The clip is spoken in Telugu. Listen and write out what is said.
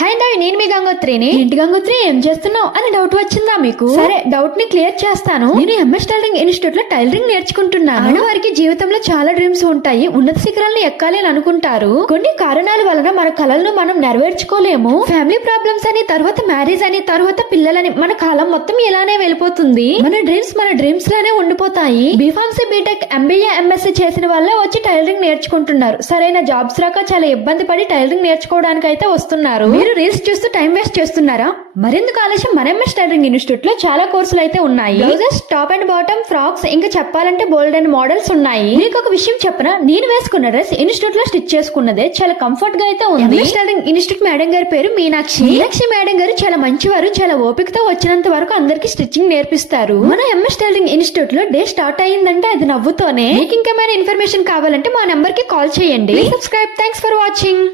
హాయ్ అండి, నేను మీ గంగోత్రిని. ఏంటి గంగోత్రి, ఏం చేస్తున్నావు అని డౌట్ వచ్చిందా మీకు? సరే, డౌట్ ని క్లియర్ చేస్తాను. నేను ఎంఎస్ టైలరింగ్ ఇన్స్టిట్యూట్ లో టైలరింగ్ నేర్చుకుంటున్నాను. వారికి జీవితంలో చాలా డ్రీమ్స్ ఉంటాయి, ఉన్నత శిఖరాలను ఎక్కాలి అని అనుకుంటారు. కొన్ని కారణాల వలన మన కలలను మనం నెరవేర్చుకోలేము. ఫ్యామిలీ ప్రాబ్లమ్స్ అని, తర్వాత మ్యారేజ్ అని, తర్వాత పిల్లలని, మన కాలం మొత్తం ఇలానే వెళ్ళిపోతుంది. మన డ్రీమ్స్ లానే ఉండిపోతాయి. బీఫార్మసీ, బీటెక్, ఎంబీఏ, ఎంఎస్సీ చేసిన వాళ్ళే వచ్చి టైలరింగ్ నేర్చుకుంటున్నారు. సరైన జాబ్స్ రాక చాలా ఇబ్బంది పడి టైలరింగ్ నేర్చుకోవడానికి అయితే వస్తున్నారు. మీరు రీల్స్ చూస్తూ టైం వేస్ట్ చేస్తున్నారా? మరెందుకు ఆలస్యం, మన ఎంఎస్ టైలరింగ్ ఇన్స్టిట్యూట్ లో చాలా కోర్సులు అయితే ఉన్నాయి. Blouses, top and bottom, frocks, ఇంకా చెప్పాలంటే బోల్డ్ అండ్ మోడల్స్ ఉన్నాయి. మీకు ఒక విషయం చెప్పనా, నేను వేసుకున్న డ్రెస్ ఇన్స్టిట్యూట్ లో స్టిచ్ చేసుకున్నదే, చాలా కంఫర్ట్ గా అయితే ఉంది. ఎంఎస్ టైలరింగ్ ఇన్స్టిట్యూట్ మేడం గారి పేరు మీనాక్షి మేడం గారు చాలా మంచివారు. చాలా ఓపికతో వచ్చినంత వరకు అందరికి స్టిచ్చింగ్ నేర్పిస్తారు. మన ఎంఎస్ టైలరింగ్ ఇన్స్టిట్యూట్ లో డే స్టార్ట్ అయ్యిందంటే అది నవ్వుతోనే. మీకు ఇంకేమైనా ఇన్ఫర్మేషన్ కావాలంటే మా నెంబర్ కి కాల్ చేయండి. సబ్స్క్రైబ్. Thanks for watching.